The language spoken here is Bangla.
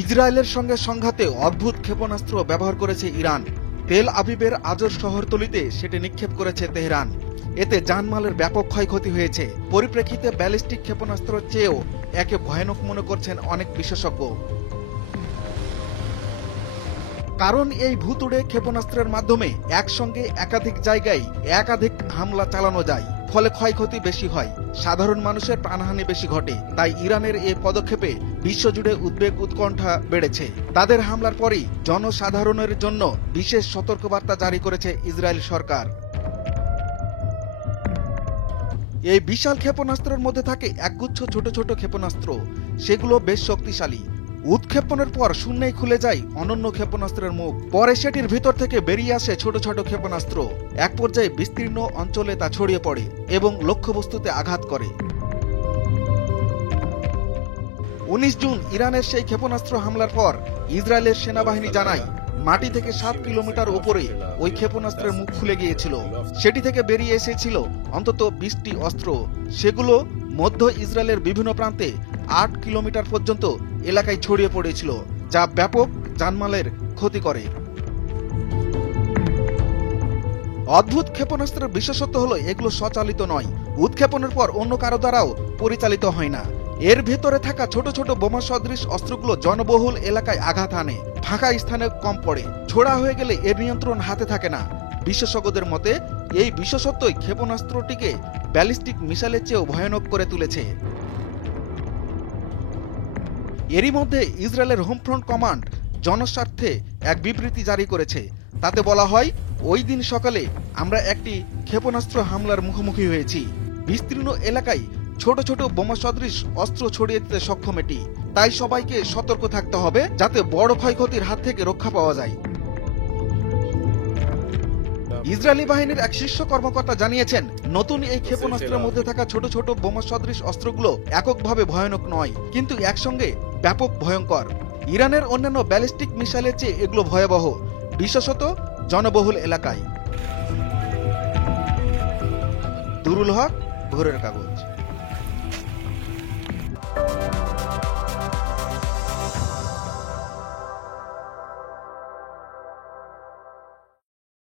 ইসরায়েলের সঙ্গে সংঘাতে অদ্ভুত ক্ষেপণাস্ত্র ব্যবহার করেছে ইরান। তেল আবিবের আজর শহরতলিতে সেটি নিক্ষেপ করেছে তেহরান। এতে জানমালের ব্যাপক ক্ষয়ক্ষতি হয়েছে। পরিপ্রেক্ষিতে ব্যালিস্টিক ক্ষেপণাস্ত্রের চেয়েও একে ভয়ানক মনে করছেন অনেক বিশেষজ্ঞ। কারণ এই ভুতুড়ে ক্ষেপণাস্ত্রের মাধ্যমে একসঙ্গে একাধিক জায়গায় একাধিক হামলা চালানো যায়, ফলে ক্ষয়ক্ষতি বেশি হয়, সাধারণ মানুষের প্রাণহানি বেশি ঘটে। তাই ইরানের এই পদক্ষেপে বিশ্বজুড়ে উদ্বেগ উৎকণ্ঠা বেড়েছে। তাদের হামলার পরই জনসাধারণের জন্য বিশেষ সতর্কবার্তা জারি করেছে ইসরায়েল সরকার। এই বিশাল ক্ষেপণাস্ত্রের মধ্যে থাকে একগুচ্ছ ছোট ছোট ক্ষেপণাস্ত্র। সেগুলো বেশ শক্তিশালী। উৎক্ষেপণের পর শূন্যেই খুলে যায় অনন্য ক্ষেপণাস্ত্রের মুখ। পরে সেটির ভিতর থেকে বেরিয়ে আসে ছোট ছোট ক্ষেপণাস্ত্র। এক পর্যায়ে বিস্তীর্ণ অঞ্চলে তা ছড়িয়ে পড়ে এবং লক্ষ্যবস্তুতে আঘাত করে। 19 জুন ইরানের সেই ক্ষেপণাস্ত্র হামলার পর ইসরায়েলের সেনাবাহিনী জানায়, মাটি থেকে 7 কিলোমিটার উপরে ওই ক্ষেপণাস্ত্রের মুখ খুলে গিয়েছিল। সেটি থেকে বেরিয়ে এসেছিল অন্তত 20টি অস্ত্র। সেগুলো মধ্য ইসরায়েলের বিভিন্ন প্রান্তে 8 কিলোমিটার পর্যন্ত এলাকায় ছড়িয়ে পড়েছিল, যা ব্যাপক জানমালের ক্ষতি করে। অদ্ভুত ক্ষেপণাস্ত্রের বিশেষত্ব হলো এগুলো স্বচালিত নয়। উৎক্ষেপণের পর অন্য কারো দ্বারাও পরিচালিত হয় না। এর ভেতরে থাকা ছোট ছোট বোমা সদৃশ অস্ত্রগুলো জনবহুল এলাকায় আঘাত হানে, ফাঁকা স্থানে কম পড়ে। ছোড়া হয়ে গেলে এর নিয়ন্ত্রণ হাতে থাকে না। বিশেষজ্ঞদের মতে এই বিশেষত্বই ক্ষেপণাস্ত্রটিকে ব্যালিস্টিক মিসাইলের চেয়েও ভয়ানক করে তুলেছে। এরই মধ্যে ইসরায়েলের হোমফ্রন্ট কমান্ড জনস্বার্থে এক বিবৃতি জারি করেছে। তাতে বলা হয়, ওই দিন সকালে আমরা একটি ক্ষেপণাস্ত্র হামলার মুখোমুখি হয়েছি। বিস্তীর্ণ এলাকায় ছোট ছোট বোমা সদৃশ অস্ত্র ছড়িয়ে দিতে সক্ষম এটি। তাই সবাইকে সতর্ক থাকতে হবে যাতে বড় ক্ষয়ক্ষতির হাত থেকে রক্ষা পাওয়া যায়। ইসরায়েলি বাহিনীর এক শীর্ষ কর্মকর্তা জানিয়েছেন, নতুন এই ক্ষেপণাস্ত্রের মধ্যে থাকা ছোট ছোট বোমা সদৃশ অস্ত্রগুলো এককভাবে ভয়ানক নয়, কিন্তু একসঙ্গে ব্যাপক ভয়ঙ্কর। ইরানের অন্যান্য ব্যালিস্টিক মিসাইলের চেয়ে এগুলো ভয়াবহ, বিশেষত জনবহুল এলাকায়। দুরুল হক, ভোরের কাগজ।